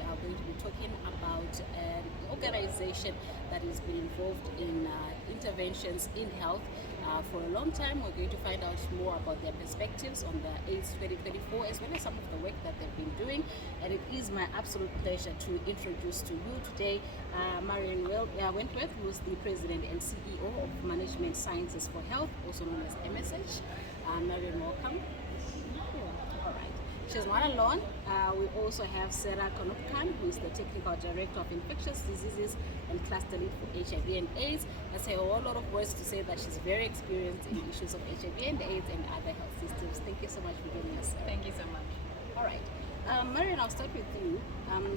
we are going to be talking about an organization that has been involved in interventions in health for a long time. We're going to find out more about their perspectives on the AIDS 2024 as well as some of the work that they've been doing. And it is my absolute pleasure to introduce to you today Marion Wentworth, who is the President and CEO of Management Sciences for Health, also known as MSH. Marion, welcome. All right. She's not alone. We also have Sarah Konopkan, who is the Technical Director of Infectious Diseases and Cluster Lead for HIV and AIDS. That's a whole lot of words to say that she's very experienced in issues of HIV and AIDS and other health systems. Thank you so much for joining us. Thank you so much. All right. Marion, I'll start with you.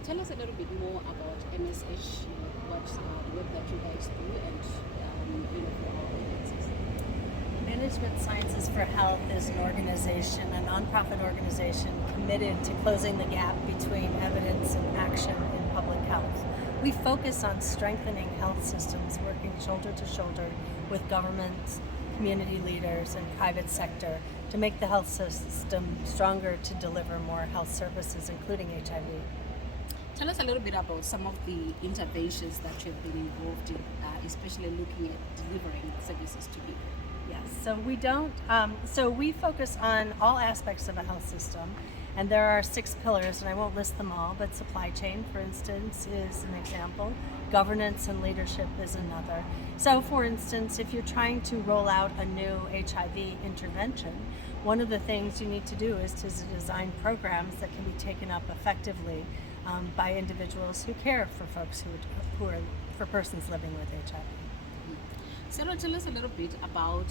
Tell us a little bit more about MSH, what the work that you guys do, and for our audiences. Management Sciences for Health is an organization, a nonprofit organization committed to closing the gap between evidence and action in public health. We focus on strengthening health systems, working shoulder to shoulder with governments, community leaders, and private sector to make the health system stronger to deliver more health services, including HIV. Tell us a little bit about some of the interventions that you've been involved in, especially looking at delivering services to people. Yes, so we focus on all aspects of a health system, and there are 6 pillars, and I won't list them all, but supply chain, for instance, is an example. Governance and leadership is another. So, for instance, if you're trying to roll out a new HIV intervention, one of the things you need to do is to design programs that can be taken up effectively by individuals who care for folks who are for persons living with HIV. Sarah, tell us a little bit about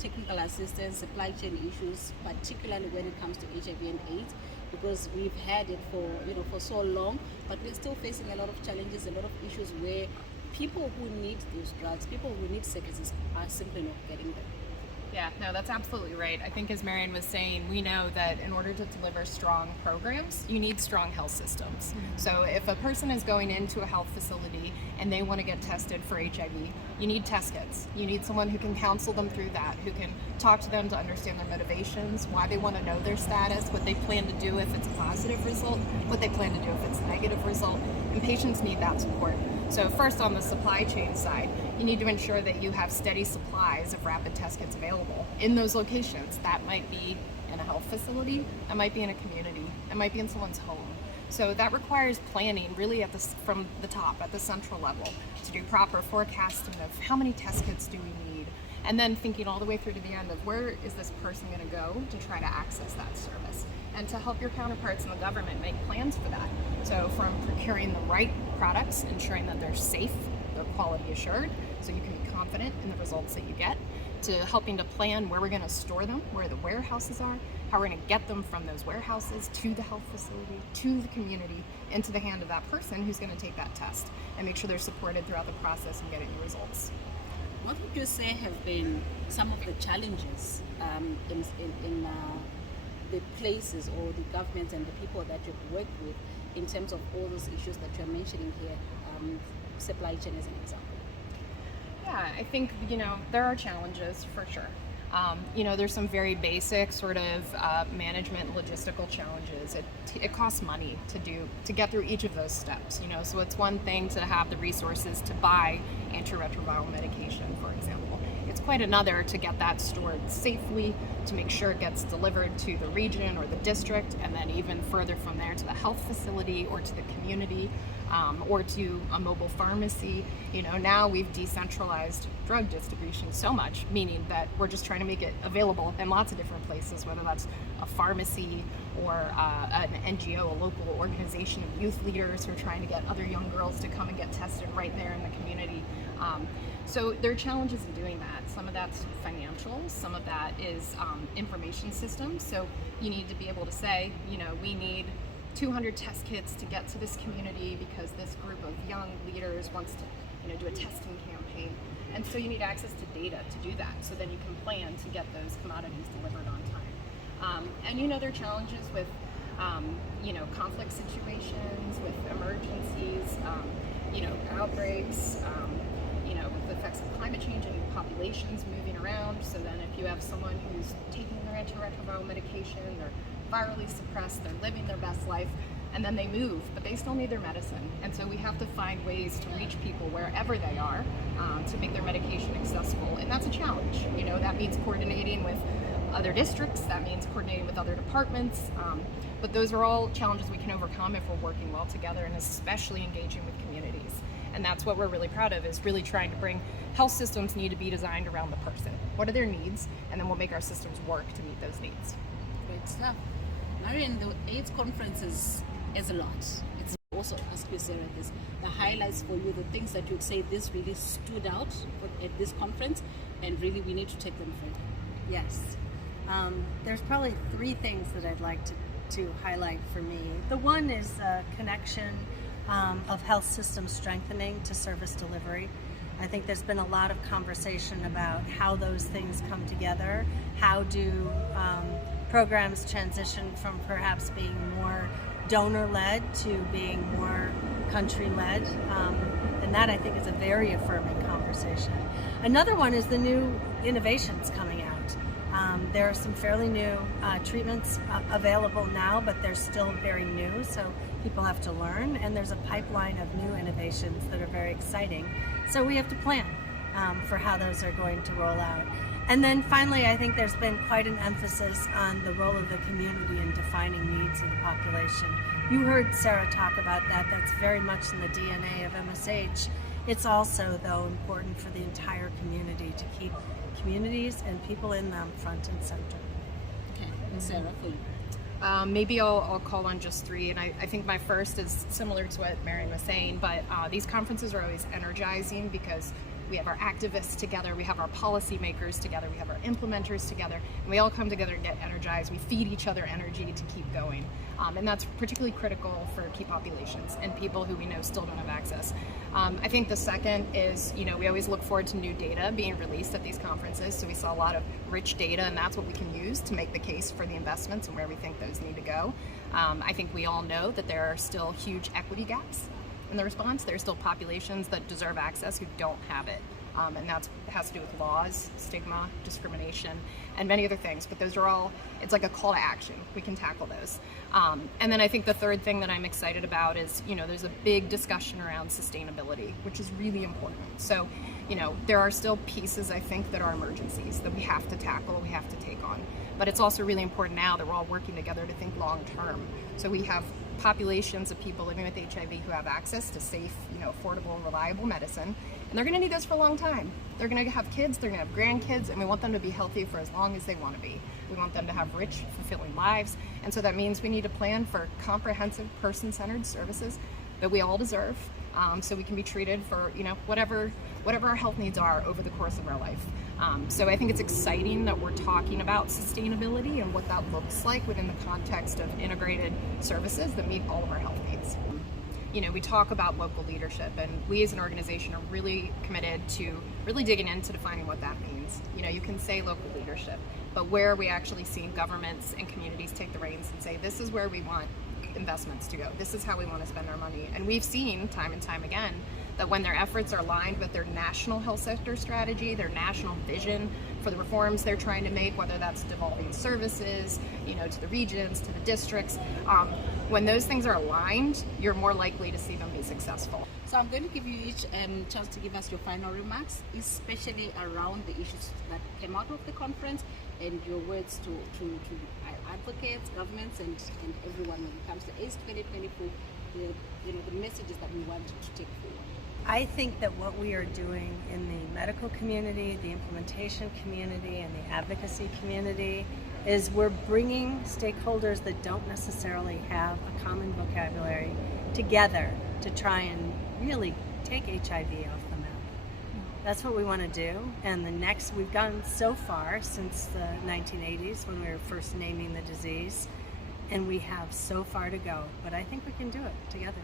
technical assistance, supply chain issues, particularly when it comes to HIV and AIDS, because we've had it for so long, but we're still facing a lot of challenges, a lot of issues where people who need those drugs, people who need services are simply not getting them. Yeah, no, that's absolutely right. I think as Marion was saying, we know that in order to deliver strong programs, you need strong health systems. So if a person is going into a health facility and they want to get tested for HIV, you need test kits. You need someone who can counsel them through that, who can talk to them to understand their motivations, why they want to know their status, what they plan to do if it's a positive result, what they plan to do if it's a negative result, and patients need that support. So first, on the supply chain side, you need to ensure that you have steady supplies of rapid test kits available in those locations. That might be in a health facility, that might be in a community, it might be in someone's home. So that requires planning really from the top, at the central level, to do proper forecasting of how many test kits do we need, and then thinking all the way through to the end of where is this person going to go to try to access that service, and to help your counterparts in the government make plans for that. So from procuring the right products, ensuring that they're safe, they're quality assured, so you can be confident in the results that you get, to helping to plan where we're going to store them, where the warehouses are, how we're going to get them from those warehouses to the health facility, to the community, into the hand of that person who's going to take that test, and make sure they're supported throughout the process and getting the results. What would you say have been some of the challenges in the places or the governments and the people that you've worked with in terms of all those issues that you're mentioning here, supply chain as an example? Yeah, I think, there are challenges for sure. There's some very basic sort of management logistical challenges. It costs money to get through each of those steps, so it's one thing to have the resources to buy antiretroviral medication, for example. It's quite another to get that stored safely, to make sure it gets delivered to the region or the district, and then even further from there to the health facility or to the community, or to a mobile pharmacy. Now we've decentralized drug distribution so much, meaning that we're just trying to make it available in lots of different places, whether that's a pharmacy or an NGO, a local organization of youth leaders who are trying to get other young girls to come and get tested right there in the community. So there are challenges in doing that. Some of that's financial, some of that is information systems. So you need to be able to say, we need 200 test kits to get to this community because this group of young leaders wants to do a testing campaign. And so you need access to data to do that, so then you can plan to get those commodities delivered on time. And there are challenges with conflict situations, with emergencies, outbreaks, with the effects of climate change and populations moving around. So then if you have someone who's taking their antiretroviral medication, they're virally suppressed, they're living their best life, and then they move, but they still need their medicine. And so we have to find ways to reach people wherever they are, to make their medication accessible. And that's a challenge. That means coordinating with other districts, that means coordinating with other departments, but those are all challenges we can overcome if we're working well together, and especially engaging with communities. And that's what we're really proud of, is really trying to bring health systems need to be designed around the person. What are their needs? And then we'll make our systems work to meet those needs. Great stuff. Marion, the AIDS conference is a lot. It's also ask you, Sarah, the highlights for you, the things that you'd say this really stood out at this conference, and really we need to take them further. Yes. There's probably three things that I'd like to highlight for me. The one is a connection of health system strengthening to service delivery. I think there's been a lot of conversation about how those things come together. How do programs transition from perhaps being more donor-led to being more country-led? And that, I think, is a very affirming conversation. Another one is the new innovations coming out. There are some fairly new treatments available now, but they're still very new, so people have to learn, and there's a pipeline of new innovations that are very exciting. So we have to plan for how those are going to roll out. And then finally, I think there's been quite an emphasis on the role of the community in defining needs of the population. You heard Sarah talk about that. That's very much in the DNA of MSH. It's also, though, important for the entire community to keep communities and people in them front and center. Okay, and Sarah, for you? Maybe I'll call on just three, and I think my first is similar to what Marion was saying, but these conferences are always energizing because we have our activists together, we have our policymakers together, we have our implementers together, and we all come together and get energized. We feed each other energy to keep going. And that's particularly critical for key populations and people who we know still don't have access. I think the second is, we always look forward to new data being released at these conferences. So we saw a lot of rich data, and that's what we can use to make the case for the investments and where we think those need to go. I think we all know that there are still huge equity gaps in the response. There are still populations that deserve access who don't have it. And that has to do with laws, stigma, discrimination, and many other things. But those are all, it's like a call to action. We can tackle those. And then I think the third thing that I'm excited about is, there's a big discussion around sustainability, which is really important. So, there are still pieces, I think, that are emergencies that we have to tackle, we have to take on. But it's also really important now that we're all working together to think long term. So we have populations of people living with HIV who have access to safe, affordable, and reliable medicine. And they're going to need those for a long time. They're going to have kids, they're going to have grandkids, and we want them to be healthy for as long as they want to be. We want them to have rich, fulfilling lives. And so that means we need to plan for comprehensive, person-centered services that we all deserve, so we can be treated for, whatever our health needs are over the course of our life. So I think it's exciting that we're talking about sustainability and what that looks like within the context of integrated services that meet all of our health needs. We talk about local leadership, and we as an organization are really committed to really digging into defining what that means. You can say local leadership, but where are we actually seeing governments and communities take the reins and say, this is where we want investments to go. This is how we want to spend our money. And we've seen time and time again that when their efforts are aligned with their national health sector strategy, their national vision for the reforms they're trying to make, whether that's devolving services, to the regions, to the districts, when those things are aligned, you're more likely to see them be successful. So I'm going to give you each a chance to give us your final remarks, especially around the issues that came out of the conference, and your words to advocates, governments, and everyone when it comes to AIDS 2024, the messages that we want to take forward. I think that what we are doing in the medical community, the implementation community, and the advocacy community is we're bringing stakeholders that don't necessarily have a common vocabulary together to try and really take HIV off the map. That's what we want to do. And we've gone so far since the 1980s when we were first naming the disease, and we have so far to go, but I think we can do it together.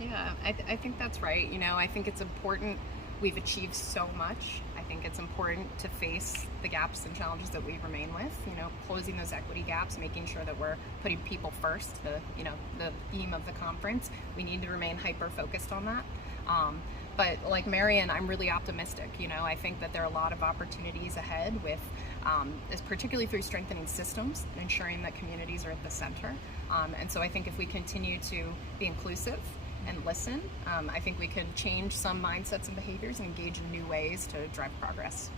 Yeah, I think that's right. I think it's important. We've achieved so much. I think it's important to face the gaps and challenges that we remain with, closing those equity gaps, making sure that we're putting people first, the theme of the conference. We need to remain hyper-focused on that. But like Marion, I'm really optimistic. I think that there are a lot of opportunities ahead with is particularly through strengthening systems and ensuring that communities are at the center. And so I think if we continue to be inclusive and listen, I think we can change some mindsets and behaviors and engage in new ways to drive progress.